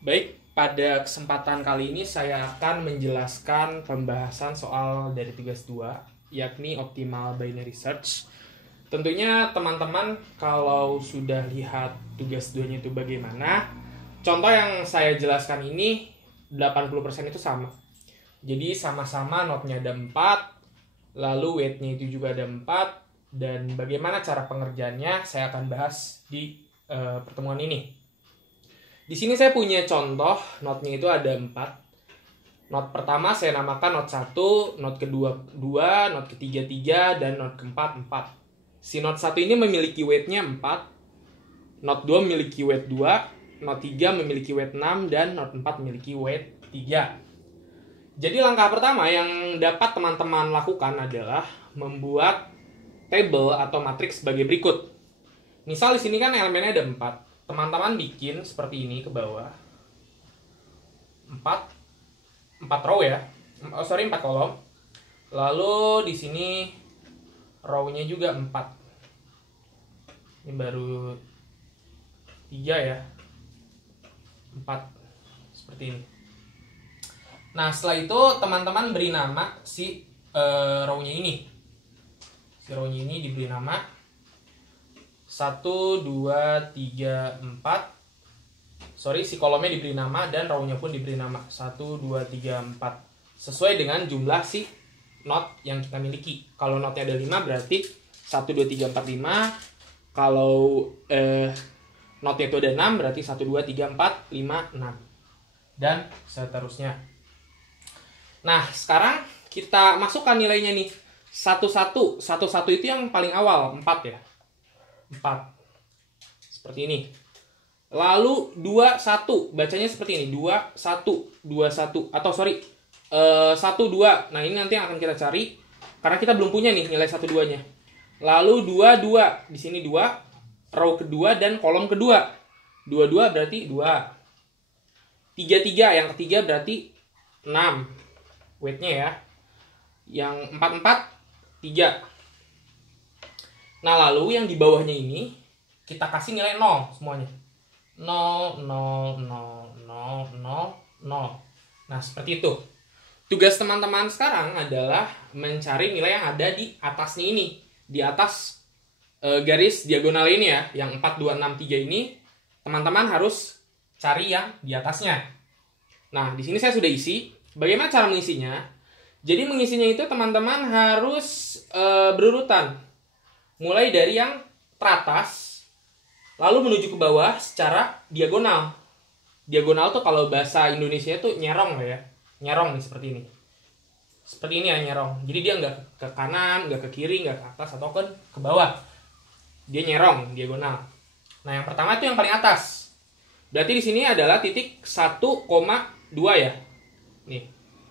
Baik, pada kesempatan kali ini saya akan menjelaskan pembahasan soal dari tugas 2, yakni Optimal Binary Search. Tentunya teman-teman kalau sudah lihat tugas 2-nya itu bagaimana, contoh yang saya jelaskan ini 80% itu sama. Jadi sama-sama notnya ada 4, lalu weight-nya itu juga ada 4, dan bagaimana cara pengerjaannya saya akan bahas di pertemuan ini. Di sini saya punya contoh, notnya itu ada 4. Not pertama saya namakan not 1, not kedua 2, not ketiga 3, dan not keempat 4. Si not 1 ini memiliki weight-nya 4, not 2 memiliki weight 2, not 3 memiliki weight 6, dan not 4 memiliki weight 3. Jadi langkah pertama yang dapat teman-teman lakukan adalah membuat table atau matriks sebagai berikut. Misal di sini kan elemennya ada 4. Teman-teman bikin seperti ini ke bawah. 4 row ya. 4 kolom. Lalu di sini row-nya juga 4. Ini baru 3 ya. 4 seperti ini. Nah, setelah itu teman-teman beri nama si row-nya ini. Si row-nya ini diberi nama 1, 2, 3, 4. Si kolomnya diberi nama dan row-nya pun diberi nama 1, 2, 3, 4. Sesuai dengan jumlah si not yang kita miliki. Kalau notnya ada 5 berarti 1, 2, 3, 4, 5. Kalau notnya itu ada 6 berarti 1, 2, 3, 4, 5, 6. Dan seterusnya. Nah, sekarang kita masukkan nilainya nih. 1, 1 itu yang paling awal, 4 ya. 4 seperti ini. Lalu 2 1 bacanya seperti ini, 2 1 2 1 atau 1 2. Nah, ini nanti yang akan kita cari karena kita belum punya nih nilai 1 2-nya. Lalu 2 2 di sini 2 row kedua dan kolom kedua. 2 2 berarti 2. 3 3 yang ketiga berarti 6 weight-nya ya. Yang 4 4 3. Nah, lalu yang di bawahnya ini kita kasih nilai 0 semuanya. 0, 0, 0, 0, 0, 0. Nah, seperti itu. Tugas teman-teman sekarang adalah mencari nilai yang ada di atasnya ini. Di atas garis diagonal ini ya. Yang 4, 2, 6, 3 ini. Teman-teman harus cari yang di atasnya. Nah, di sini saya sudah isi. Bagaimana cara mengisinya? Jadi mengisinya itu teman-teman harus berurutan. Mulai dari yang teratas, lalu menuju ke bawah secara diagonal. Diagonal tuh kalau bahasa Indonesia itu nyerong ya. Nyerong nih seperti ini. Seperti ini ya nyerong. Jadi dia nggak ke kanan, nggak ke kiri, nggak ke atas, atau ke bawah. Dia nyerong, diagonal. Nah, yang pertama itu yang paling atas. Berarti di sini adalah titik 1,2 ya. Nih,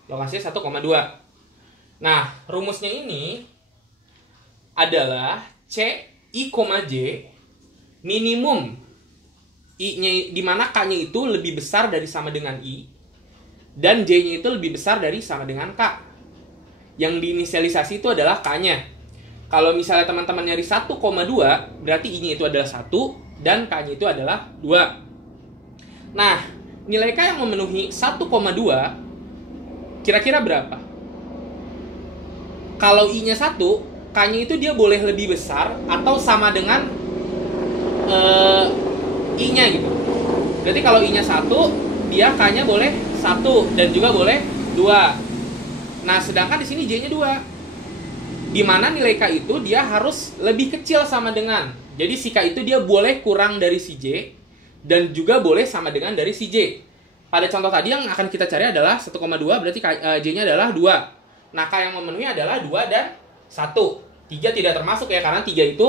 lokasinya 1,2. Nah, rumusnya ini adalah C, I, J minimum I-nya, di mana K-nya itu lebih besar dari sama dengan I, dan J-nya itu lebih besar dari sama dengan K. Yang diinisialisasi itu adalah K-nya. Kalau misalnya teman-teman nyari 1,2, berarti I-nya itu adalah 1, dan K-nya itu adalah 2. Nah, nilai K yang memenuhi 1,2 kira-kira berapa? Kalau I-nya 1, K-nya itu dia boleh lebih besar atau sama dengan I-nya gitu. Berarti kalau I-nya 1, dia K-nya boleh 1 dan juga boleh 2. Nah, sedangkan di sini J-nya 2. Di mana nilai K itu dia harus lebih kecil sama dengan. Jadi si K itu dia boleh kurang dari si J dan juga boleh sama dengan dari si J. Pada contoh tadi yang akan kita cari adalah 1,2 berarti J-nya adalah 2. Nah, K yang memenuhi adalah 2 dan 1. 3 tidak termasuk ya, karena 3 itu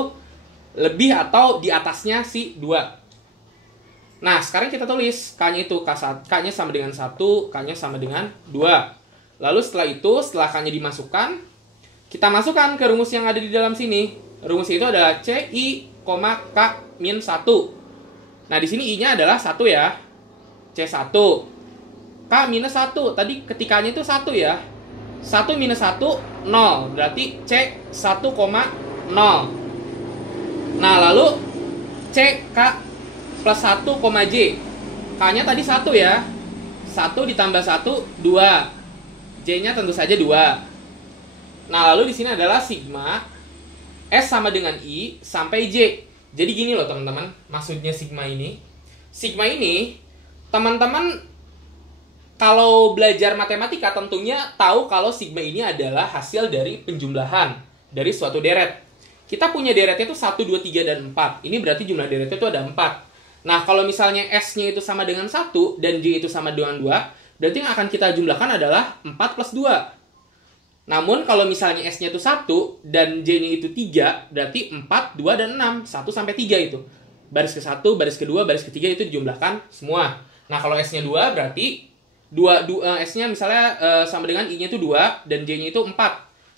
lebih atau di atasnya si 2. Nah, sekarang kita tulis K-nya itu K-nya sama dengan 1, K-nya sama dengan 2. Lalu setelah itu, setelah K-nya dimasukkan, kita masukkan ke rumus yang ada di dalam sini. Rumus itu adalah C, I, K, min 1. Nah, di sini I-nya adalah 1 ya. C1. K minus 1. Tadi ketikanya itu 1 ya. 1 minus 1, 0. Berarti C 1,0. Nah, lalu C, K plus 1, J. K-nya tadi 1 ya. 1 ditambah 1, 2. J-nya tentu saja 2. Nah, lalu di sini adalah sigma S sama dengan I sampai J. Jadi gini loh teman-teman, maksudnya sigma ini. Sigma ini, teman-teman kalau belajar matematika tentunya tahu kalau sigma ini adalah hasil dari penjumlahan dari suatu deret. Kita punya deretnya itu 1, 2, 3, dan 4. Ini berarti jumlah deretnya itu ada 4. Nah, kalau misalnya S-nya itu sama dengan 1 dan J itu sama dengan 2, berarti yang akan kita jumlahkan adalah 4 plus 2. Namun kalau misalnya S-nya itu 1 dan J-nya itu 3, berarti 4, 2, dan 6. 1 sampai 3 itu. Baris ke-1, baris ke-2, baris ke-3 itu dijumlahkan semua. Nah, kalau S-nya 2 berarti S-nya misalnya sama dengan I-nya itu 2 dan J-nya itu 4.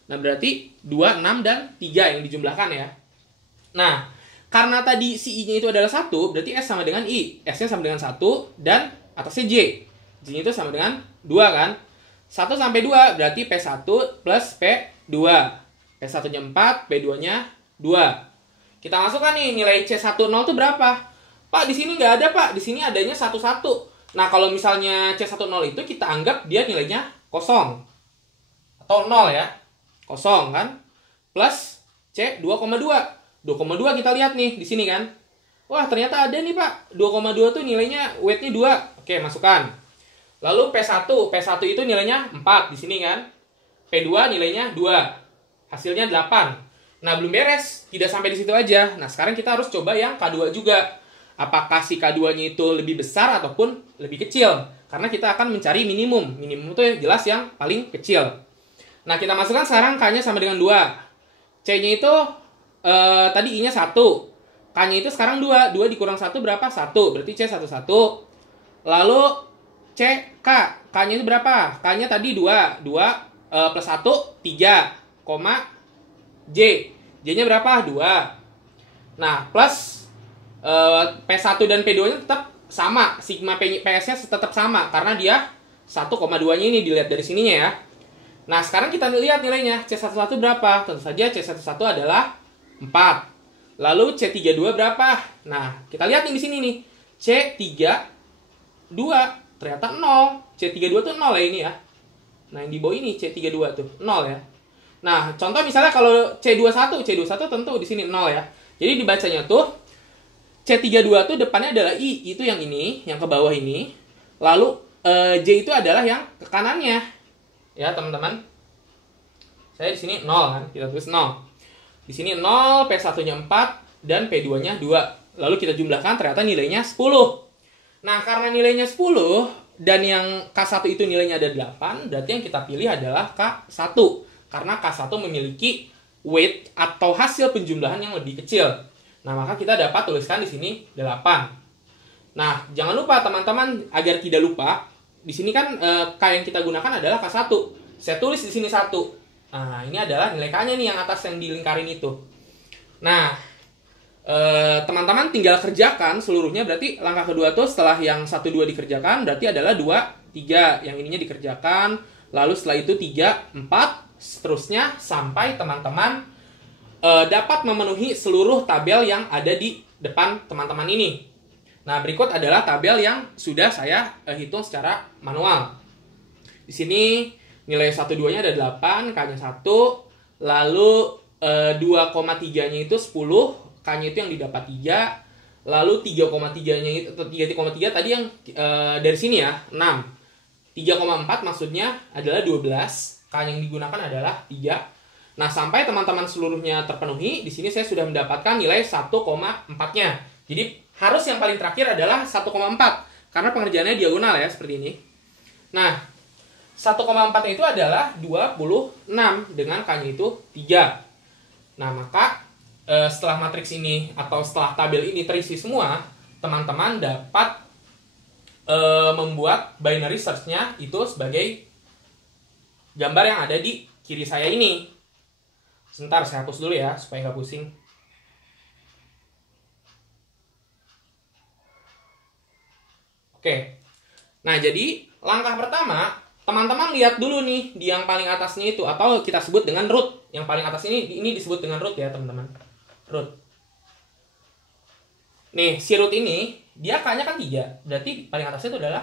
Nah, berarti 2, 6, dan 3 yang dijumlahkan ya. Nah, karena tadi si I-nya itu adalah 1, berarti S sama dengan I. S-nya sama dengan 1 dan atasnya J. J-nya itu sama dengan 2 kan. 1 sampai 2 berarti P1 plus P2. P1-nya 4, P2-nya 2. Kita masukkan nih nilai C10 itu berapa? Pak, di sini nggak ada, Pak. Di sini adanya 11. Nah, kalau misalnya C10 itu kita anggap dia nilainya kosong. Atau 0 ya. Kosong kan? Plus C 2,2. 2,2 kita lihat nih di sini kan. Wah, ternyata ada nih, Pak. 2,2 tuh nilainya weight-nya 2. Oke, masukkan. Lalu P1 itu nilainya 4 di sini kan. P2 nilainya 2. Hasilnya 8. Nah, belum beres. Tidak sampai di situ aja. Nah, sekarang kita harus coba yang K2 juga. Apakah si K2-nya itu lebih besar ataupun lebih kecil? Karena kita akan mencari minimum. Minimum itu jelas yang paling kecil. Nah, kita masukkan sekarang K-nya sama dengan 2. C-nya itu tadi I-nya 1. K-nya itu sekarang 2. 2 dikurang 1 berapa? 1. Berarti C11. Lalu C, K. K-nya itu berapa? K-nya tadi 2. 2 plus 1, 3. J. J-nya berapa? 2. Nah, plus P1 dan P2-nya tetap sama. Sigma PS-nya tetap sama. Karena dia 1,2-nya ini dilihat dari sininya ya. Nah, sekarang kita lihat nilainya. C11 berapa? Tentu saja C11 adalah 4. Lalu C32 berapa? Nah, kita lihat nih di sini nih. C32 ternyata 0. C32 tuh 0 ya ini ya. Nah, yang di bawah ini C32 tuh 0 ya. Nah, contoh misalnya kalau C21 tentu di sini 0 ya. Jadi dibacanya tuh C32 tuh depannya adalah I, itu yang ini, yang ke bawah ini. Lalu J itu adalah yang ke kanannya. Ya, teman-teman. Saya di sini 0 kan, kita tulis 0. Di sini 0, P1-nya 4 dan P2-nya 2. Lalu kita jumlahkan ternyata nilainya 10. Nah, karena nilainya 10 dan yang K1 itu nilainya ada 8, berarti yang kita pilih adalah K1. Karena K1 memiliki weight atau hasil penjumlahan yang lebih kecil. Nah, maka kita dapat tuliskan di sini 8. Nah, jangan lupa teman-teman, agar tidak lupa, di sini kan K yang kita gunakan adalah K1. Saya tulis di sini 1. Nah, ini adalah nilai K-nya nih yang atas yang dilingkarin itu. Nah, teman-teman tinggal kerjakan seluruhnya. Berarti langkah kedua tuh setelah yang 1, 2 dikerjakan, berarti adalah 2, 3 yang ininya dikerjakan. Lalu setelah itu 3, 4 seterusnya sampai teman-teman dapat memenuhi seluruh tabel yang ada di depan teman-teman ini. Nah, berikut adalah tabel yang sudah saya hitung secara manual. Di sini nilai 1, 2-nya ada 8, K-nya 1, lalu 2,3-nya itu 10, K-nya itu yang didapat 3, lalu 3,3-nya itu 3,3 tadi yang dari sini ya, 6. 3,4 maksudnya adalah 12, K yang digunakan adalah 3. Nah, sampai teman-teman seluruhnya terpenuhi, di sini saya sudah mendapatkan nilai 1,4-nya. Jadi, harus yang paling terakhir adalah 1,4, karena pengerjaannya diagonal ya, seperti ini. Nah, 1,4 itu adalah 26 dengan K-nya itu 3. Nah, maka setelah matriks ini atau setelah tabel ini terisi semua, teman-teman dapat membuat binary search-nya itu sebagai gambar yang ada di kiri saya ini. Sebentar, saya hapus dulu ya, supaya nggak pusing. Oke. Nah, jadi langkah pertama, teman-teman lihat dulu nih di yang paling atasnya itu, atau kita sebut dengan root. Yang paling atas ini disebut dengan root ya, teman-teman. Root. Nih, si root ini dia K-nya kan 3. Berarti paling atasnya itu adalah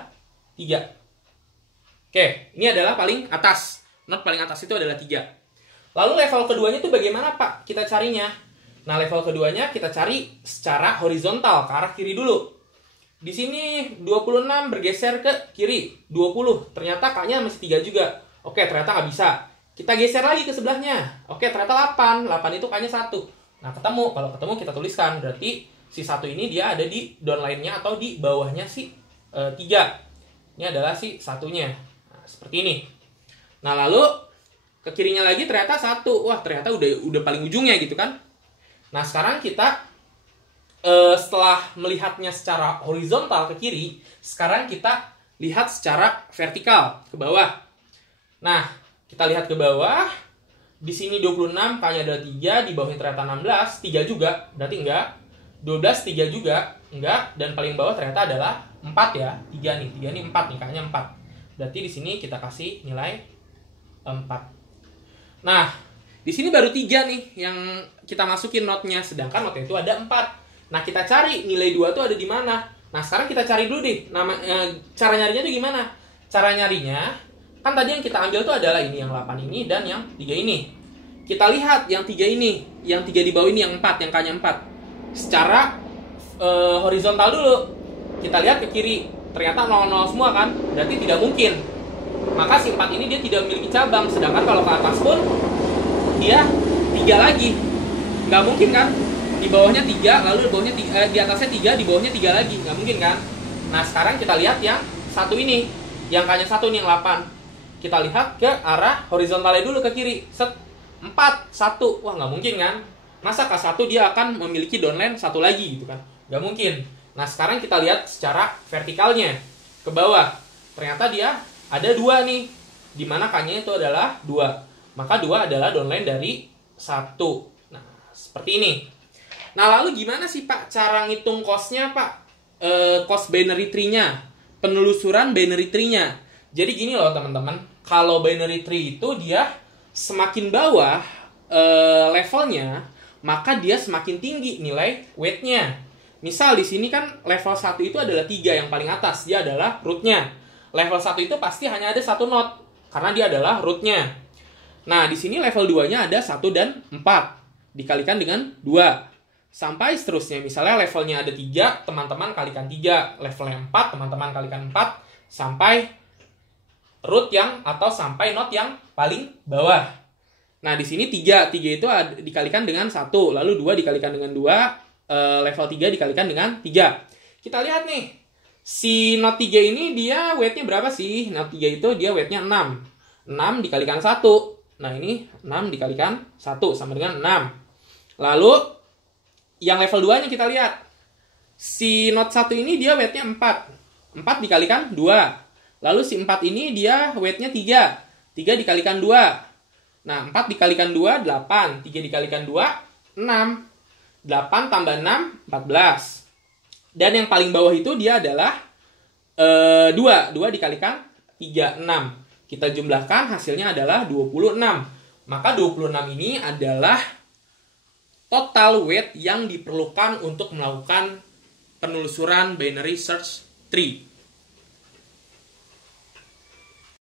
3. Oke, ini adalah paling atas. Not paling atas itu adalah 3. Lalu level keduanya itu bagaimana Pak kita carinya? Nah, level keduanya kita cari secara horizontal, ke arah kiri dulu. Di sini 26 bergeser ke kiri, 20. Ternyata K-nya masih 3 juga. Oke, ternyata nggak bisa. Kita geser lagi ke sebelahnya. Oke, ternyata 8. 8 itu K-nya 1. Nah, ketemu. Kalau ketemu kita tuliskan. Berarti si 1 ini dia ada di downline-nya atau di bawahnya si 3. Ini adalah si satunya. Nah, seperti ini. Nah, lalu ke kirinya lagi ternyata 1. Wah, ternyata udah paling ujungnya gitu kan. Nah, sekarang kita setelah melihatnya secara horizontal ke kiri, sekarang kita lihat secara vertikal ke bawah. Nah, kita lihat ke bawah. Di sini 26, K-nya ada 3, di bawahnya ternyata 16, 3 juga, berarti enggak. 12, 3 juga, enggak. Dan paling bawah ternyata adalah 4 ya. 3 nih, 3 nih 4 nih, K-nya 4. Berarti di sini kita kasih nilai 4. Nah, di sini baru 3 nih yang kita masukin notnya, sedangkan notnya itu ada 4. Nah, kita cari nilai 2 itu ada di mana. Nah, sekarang kita cari dulu deh. Cara nyarinya itu gimana? Cara nyarinya, kan tadi yang kita ambil itu adalah ini, yang 8 ini, dan yang 3 ini. Kita lihat yang 3 ini. Yang 3 di bawah ini, yang 4, yang K-nya 4. Secara horizontal dulu. Kita lihat ke kiri. Ternyata 0, 0 semua kan? Berarti tidak mungkin. Maka si 4 ini dia tidak memiliki cabang. Sedangkan kalau ke atas pun, dia 3 lagi. Nggak mungkin kan? Di bawahnya 3, lalu di atasnya 3, di bawahnya 3 lagi. Nggak mungkin kan? Nah, sekarang kita lihat yang 1 ini. Yang K-nya 1 nih, yang 8. Kita lihat ke arah horizontalnya dulu ke kiri. Set. 4, 1. Wah, nggak mungkin kan? Masa K1 dia akan memiliki downline 1 lagi gitu kan? Nggak mungkin. Nah, sekarang kita lihat secara vertikalnya. Ke bawah. Ternyata dia ada 2 nih. Dimana K-nya itu adalah 2. Maka 2 adalah downline dari 1. Nah, seperti ini. Nah, lalu gimana sih Pak cara ngitung cost-nya Pak? Cost binary tree-nya, penelusuran binary tree-nya. Jadi gini loh teman-teman, kalau binary tree itu dia semakin bawah levelnya, maka dia semakin tinggi nilai weight-nya. Misal di sini kan level 1 itu adalah 3 yang paling atas, dia adalah root-nya. Level 1 itu pasti hanya ada 1 node, karena dia adalah root-nya. Nah, di sini level 2-nya ada 1 dan 4, dikalikan dengan 2. Sampai seterusnya, misalnya levelnya ada 3, teman-teman kalikan 3. Levelnya 4, teman-teman kalikan 4. Sampai root yang, atau sampai node yang paling bawah. Nah, di sini 3 itu dikalikan dengan 1. Lalu 2 dikalikan dengan 2. Level 3 dikalikan dengan 3. Kita lihat nih. Si node 3 ini dia weight-nya berapa sih? Node 3 itu dia weight-nya 6. 6 dikalikan 1. Nah, ini 6 dikalikan 1 sama dengan 6. Lalu yang level 2-nya kita lihat. Si node 1 ini dia weight-nya 4. 4 dikalikan 2. Lalu si 4 ini dia weight-nya 3. 3 dikalikan 2. Nah, 4 dikalikan 2, 8. 3 dikalikan 2, 6. 8 tambah 6, 14. Dan yang paling bawah itu dia adalah 2. 2 dikalikan 3, 6. Kita jumlahkan, hasilnya adalah 26. Maka 26 ini adalah total weight yang diperlukan untuk melakukan penelusuran binary search tree.